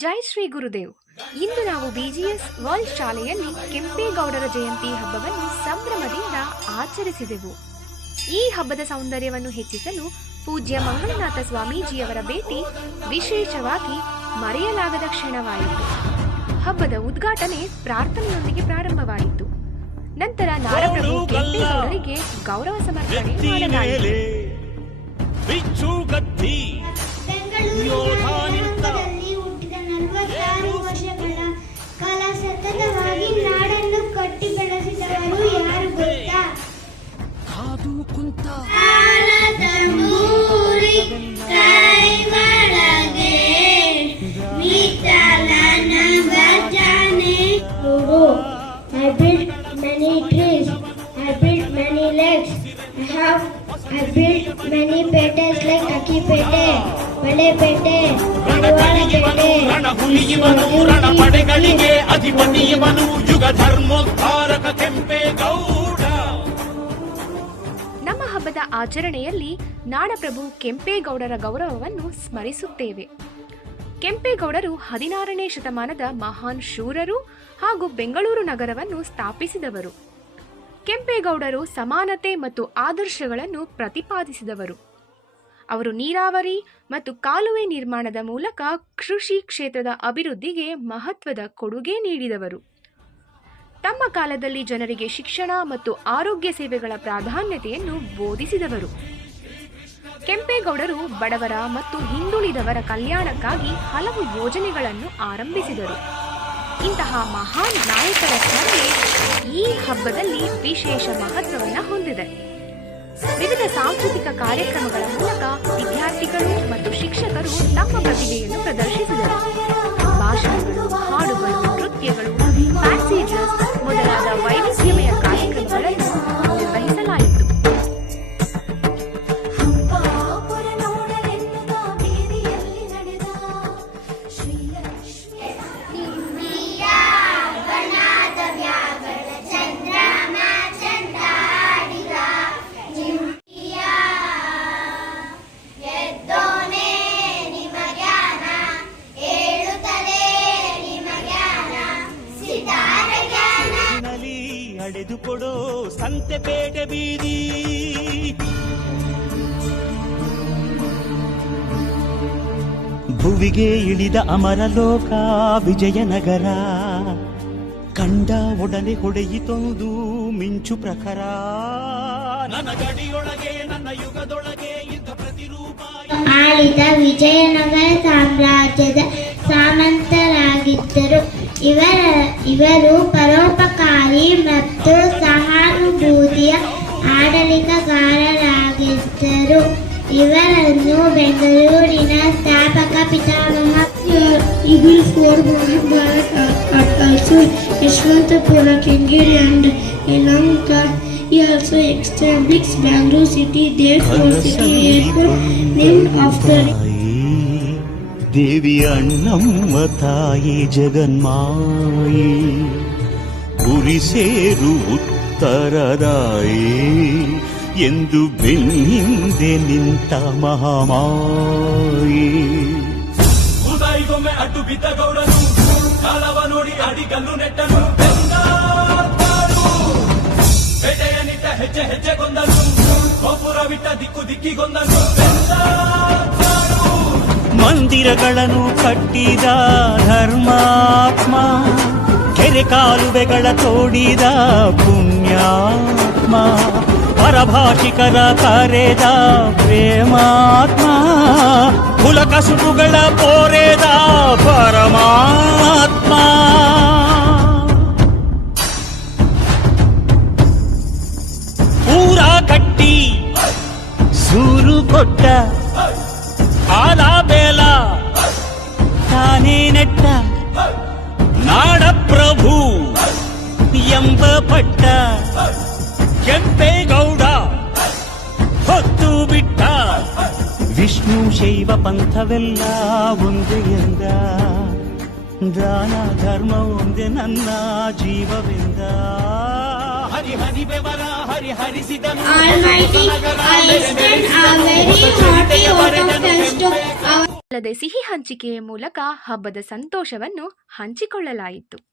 ಜೈ ಶ್ರೀ ಗುರುದೇವ್. ಇಂದು ನಾವು BGS world ಶಾಲೆಯಲ್ಲಿ ಕೆಂಪೇಗೌಡರ ಜಯಂತಿ ಹಬ್ಬವನ್ನು ಸಂಭ್ರಮದಿಂದ ಆಚರಿಸಿದೆವು. ಈ ಹಬ್ಬದ ಸೌಂದರ್ಯವನ್ನು ಹೆಚ್ಚಿಸಲು ಪೂಜ್ಯ ಮಂಗಳನಾಥ ಸ್ವಾಮೀಜಿಯವರ ಭೇಟಿ ವಿಶೇಷವಾಗಿ ಮರೆಯಲಾಗದ ಕ್ಷಣವಾಯಿತು. ಹಬ್ಬದ ಉದ್ಘಾಟನೆ ಪ್ರಾರ್ಥನೆಯೊಂದಿಗೆ ಪ್ರಾರಂಭವಾಯಿತು. ನಂತರ ನಾಡಪ್ರಭು ಕೆಂಪೇಗೌಡರಿಗೆ ಗೌರವ ಸಮರ್ಪಣೆ ಮಾಡಲಾಯಿತು. ಸತತವಾಗಿ ನಾಡನ್ನು ಕಟ್ಟಿ ಬೆಳೆಸಿದವರು ಯಾರು ಗೊತ್ತಾ? ಕಾದು ಕುಂತ I built many trees, I built many lakes, I built many petes like Akipete, Malepete, Parvalapete. ಪಡೆಗಳಿಗೆ ಅಧಿಪತಿಯವನು ಯುಗ ಧರ್ಮೋದ್ಧಾರಕ ಕೆಂಪೇಗೌಡ. ನಮ್ಮ ಹಬ್ಬದ ಆಚರಣೆಯಲ್ಲಿ ನಾಡಪ್ರಭು ಕೆಂಪೇಗೌಡರ ಗೌರವವನ್ನು ಸ್ಮರಿಸುತ್ತೇವೆ. ಕೆಂಪೇಗೌಡರು 16ನೇ ಶತಮಾನದ ಮಹಾನ್ ಶೂರರು ಹಾಗೂ ಬೆಂಗಳೂರು ನಗರವನ್ನು ಸ್ಥಾಪಿಸಿದವರು. ಕೆಂಪೇಗೌಡರು ಸಮಾನತೆ ಮತ್ತು ಆದರ್ಶಗಳನ್ನು ಪ್ರತಿಪಾದಿಸಿದವರು. ಅವರು ನೀರಾವರಿ ಮತ್ತು ಕಾಲುವೆ ನಿರ್ಮಾಣದ ಮೂಲಕ ಕೃಷಿ ಕ್ಷೇತ್ರದ ಅಭಿವೃದ್ಧಿಗೆ ಮಹತ್ವದ ಕೊಡುಗೆ ನೀಡಿದವರು. ತಮ್ಮ ಕಾಲದಲ್ಲಿ ಜನರಿಗೆ ಶಿಕ್ಷಣ ಮತ್ತು ಆರೋಗ್ಯ ಸೇವೆಗಳ ಪ್ರಾಧಾನ್ಯತೆಯನ್ನು ಬೋಧಿಸಿದವರು. ಕೆಂಪೇಗೌಡರು ಬಡವರ ಮತ್ತು ಹಿಂದುಳಿದವರ ಕಲ್ಯಾಣಕ್ಕಾಗಿ ಹಲವು ಯೋಜನೆಗಳನ್ನು ಆರಂಭಿಸಿದರು. ಇಂತಹ ಮಹಾನ್ ನಾಯಕರ ಸ್ಮರಣೆ ಈ ಹಬ್ಬದಲ್ಲಿ ವಿಶೇಷ ಮಹತ್ವವನ್ನು ಹೊಂದಿದೆ. ವಿವಿಧ ಸಾಂಸ್ಕೃತಿಕ ಕಾರ್ಯಕ್ರಮಗಳ ಮೂಲಕ ವಿದ್ಯಾರ್ಥಿಗಳು ಮತ್ತು ಶಿಕ್ಷಕರು ತಮ್ಮ ಪ್ರತಿಭೆಯನ್ನು ಪ್ರದರ್ಶಿಸಿದರು. ಭಾಷಣಗಳು, ಹಾಡುಗಳು, ನೃತ್ಯಗಳು, ಫ್ಯಾನ್ಸಿ ಡ್ರೆಸ್ ಮೊದಲಾದ ವೈವಿಧ್ಯಮಯ ಕಾರ್ಯಕ್ರಮಗಳನ್ನು ನಿರ್ವಹಿಸಲಾಯಿತು. ಅಡೆದುಕೊಡೋ ಸಂತೆಪೇಟೆ ಬೀದಿ, ಭುವಿಗೆ ಇಳಿದ ಅಮರಲೋಕ ವಿಜಯನಗರ, ಕಂಡ ಒಡನೆ ಹೊಡೆಯಿತೊಂದು ಮಿಂಚು ಪ್ರಖರ, ನನ್ನ ಗಡಿಯೊಳಗೆ ನನ್ನ ಯುಗದೊಳಗೆ ಯುದ್ಧ ಪ್ರತಿರೂಪ ಆಳಿದ ವಿಜಯನಗರ ಸಾಮ್ರಾಜ್ಯದ ಸಾಮಂತರಾಗಿದ್ದರು. ಇವರು ಪರೋಪಕಾರಿ ಮತ್ತು ಸಹಾನುಭೂತಿಯ ಆಡಳಿತಗಾರರಾಗಿದ್ದರು. ಇವರನ್ನು ಬೆಂಗಳೂರಿನ ಸ್ಥಾಪಕ ಪಿತಾಮಹ Eagle Fort, Mohan Bharat also Yeshwantapura, Kengeri and Yelahanka. He also established Bangalore city, therefore city airport named after him. ದೇವಿ ಅಣ್ಣಮ್ಮ ತಾಯಿ ಜಗನ್ಮಾಯಿ, ಗುರಿ ಸೇರು ಉತ್ತರದಾಯಿ ಎಂದು ಬೆನ್ನಿಂದೆ ನಿಂತ ಮಹಾಮಾಯಿ. ಉದಾಯಿಗೊಮ್ಮೆ ಅಡ್ಡು ಬಿದ್ದ ಗೌಡನು, ಕಾಲವ ನೋಡಿ ಅಡಿಗಲ್ಲು ನೆಟ್ಟನು, ಬೇಟೆಯ ನಿಟ್ಟ ಹೆಜ್ಜೆ ಹೆಜ್ಜೆಗೊಂದನು, ಗೋಪುರವಿಟ್ಟ ದಿಕ್ಕು ದಿಕ್ಕಿಗೊಂದನು, ಮಂದಿರಗಳನ್ನು ಕಟ್ಟಿದ ಧರ್ಮಾತ್ಮ, ಕೆರೆ ಕಾಲುವೆಗಳ ತೋಡಿದ ಪುಣ್ಯಾತ್ಮ, ಪರಭಾಷಿಕರ ಕರೆದ ಪ್ರೇಮಾತ್ಮ, ಕುಲಕಸುಬುಗಳ ಪೋರೆದ ಪರಮಾತ್ಮ. ಊರ ಕಟ್ಟಿ ಸೂರು ಕೊಟ್ಟ ಆಲ ಬೇಲ ತಾನೇ ನೆಟ್ಟ ನಾಡಪ್ರಭು ಎಂಬ ಪಟ್ಟ ಕೆಂಪೇಗೌಡ ಹೊತ್ತು ಬಿಟ್ಟ. ವಿಷ್ಣು ಶೈವ ಪಂಥವೆಲ್ಲ ಒಂದೇ ಎಂದ, ದಾನ ಧರ್ಮ ಒಂದೇ ನನ್ನ ಜೀವವೆಂದ. ಹರಿ ಹರಿ ಬೆವರ ಹರಿ ಹರಿಸಿದನು. Almighty, I extend a very hearty vote of thanks to our ಅಲ್ಲದೆ ಸಿಹಿ ಹಂಚಿಕೆಯ ಮೂಲಕ ಹಬ್ಬದ ಸಂತೋಷವನ್ನು ಹಂಚಿಕೊಳ್ಳಲಾಯಿತು.